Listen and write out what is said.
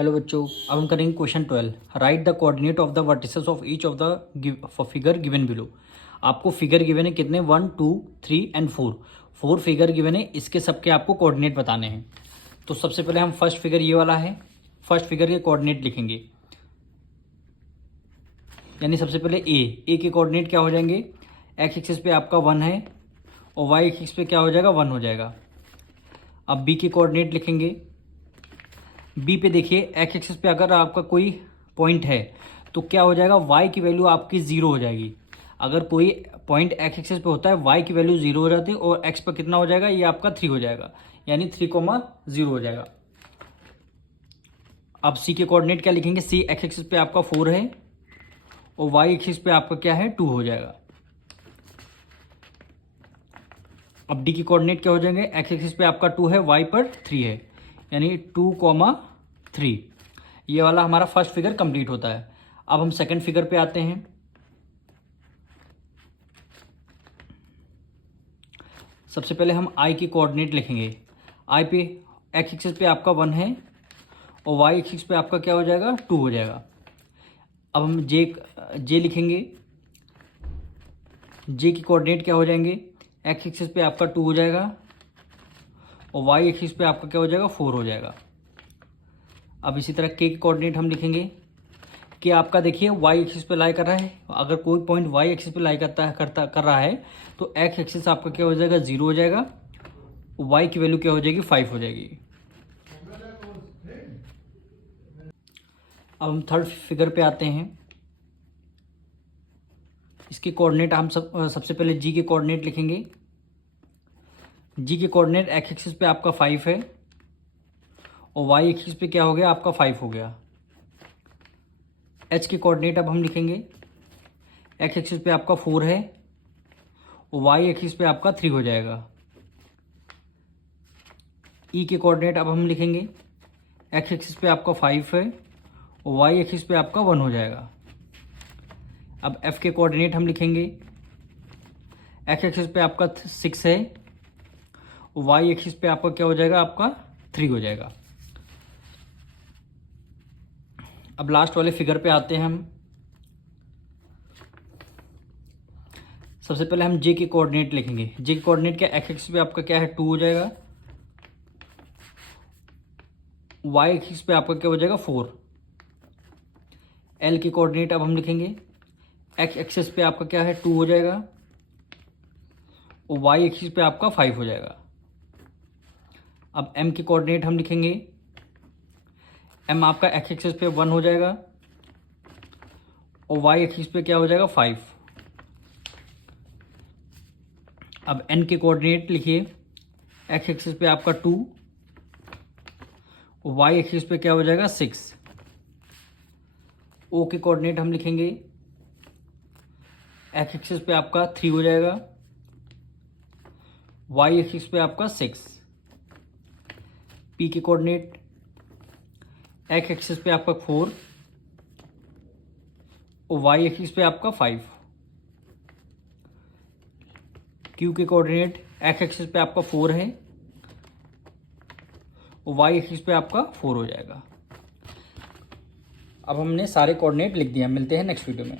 Hello बच्चों, अब हम करेंगे question 12। Right the coordinate of the vertices of each of the figure given below. आपको फिगर गिवन है कितने, 1 2 3 एंड 4 फिगर गिवन है, इसके सबके आपको कोऑर्डिनेट बताने हैं। तो सबसे पहले हम फर्स्ट फिगर ये वाला है, फर्स्ट फिगर के कोऑर्डिनेट लिखेंगे। यानी सबसे पहले ए के कोऑर्डिनेट क्या हो जाएंगे, एक्स एक्सिस पे आपका 1 है और वाई एक्सिस पे क्या हो जाएगा, 1 हो जाएगा। अब बी के कोऑर्डिनेट लिखेंगे। बी पे देखिए, एक्स एक्सिस पे अगर आपका कोई पॉइंट है तो क्या हो जाएगा, वाई की वैल्यू आपकी 0 हो जाएगी। अगर कोई पॉइंट एक्स एक्सिस पे होता है, वाई की वैल्यू 0 हो जाती है और एक्स पर कितना हो जाएगा, ये आपका 3 हो जाएगा, यानी 3,0 हो जाएगा। अब सी के कोऑर्डिनेट क्या लिखेंगे, सी एक्स एक्सिस पे आपका 4 है और वाई एक्सिस पे आपका क्या है, 2 हो जाएगा। अब डी की कोऑर्डिनेट क्या हो जाएंगे, एक्स एक्सिस पे आपका 2 है, वाई पर 3 है, यानी 2,3। ये वाला हमारा फर्स्ट फिगर कंप्लीट होता है। अब हम सेकंड फिगर पे आते हैं। सबसे पहले हम आई की कोऑर्डिनेट लिखेंगे। आई पे एक्स एक्सिस पे आपका 1 है और वाई एक्सिस पे आपका क्या हो जाएगा, 2 हो जाएगा। अब हम जे लिखेंगे। जे की कोऑर्डिनेट क्या हो जाएंगे, एक्स एक्सिस पे आपका 2 हो जाएगा और वाई एक्सिस पे आपका क्या हो जाएगा, 4 हो जाएगा। अब इसी तरह के कोऑर्डिनेट हम लिखेंगे कि आपका देखिए वाई एक्सिस पे लाई कर रहा है। अगर कोई पॉइंट वाई एक्सिस पे लाई कर रहा है तो एक्स एक्सिस आपका क्या हो जाएगा, 0 हो जाएगा। वाई की वैल्यू क्या हो जाएगी, 5 हो जाएगी। अब हम थर्ड फिगर पे आते हैं। इसके कोऑर्डिनेट हम सबसे पहले जी के कोऑर्डिनेट लिखेंगे। जी के कोऑर्डिनेट एक्स एक्सिस पे आपका 5 है और वाई एक्सिस पे क्या हो गया, आपका 5 हो गया। एच के कोऑर्डिनेट अब हम लिखेंगे। एक्स एक्सिस पे आपका 4 है और वाई एक्सिस पे आपका 3 हो जाएगा। ई के कोऑर्डिनेट अब हम लिखेंगे। एक्स एक्सिस पे आपका 5 है और वाई एक्सिस पे आपका 1 हो जाएगा। अब एफ के कोऑर्डिनेट हम लिखेंगे। एक्स एक्सिस पे आपका 6 है और वाई एक्सिस पे आपका क्या हो जाएगा, आपका 3 हो जाएगा। अब लास्ट वाले फिगर पे आते हैं हम। सबसे पहले हम जे के कोऑर्डिनेट लिखेंगे। जे के कोऑर्डिनेट क्या, एक्स एक्सिस पे आपका क्या है, 2 हो जाएगा। वाई एक्सिस पे आपका क्या हो जाएगा, 4। एल के कोऑर्डिनेट अब हम लिखेंगे। एक्स एक्सिस पे आपका क्या है, 2 हो जाएगा और वाई एक्सिस पे आपका 5 हो जाएगा। अब एम के कोऑर्डिनेट हम लिखेंगे। एम आपका एक्स एक्सिस पे 1 हो जाएगा और वाई एक्सिस पे क्या हो जाएगा, 5। अब एन के कोऑर्डिनेट लिखिए। एक्स एक्सिस पे आपका 2 और वाई एक्सिस पे क्या हो जाएगा, 6। ओ के कोऑर्डिनेट हम लिखेंगे। एक्स एक्सिस पे आपका 3 हो जाएगा, वाई एक्सिस पे आपका 6। पी के कोऑर्डिनेट, एक्स एक्सिस पे आपका 4 और वाई एक्सिस पे आपका 5। क्यू के कोऑर्डिनेट, एक्स एक्सिस पे आपका 4 है और वाई एक्सिस पे आपका 4 हो जाएगा। अब हमने सारे कोऑर्डिनेट लिख दिए। मिलते हैं नेक्स्ट वीडियो में।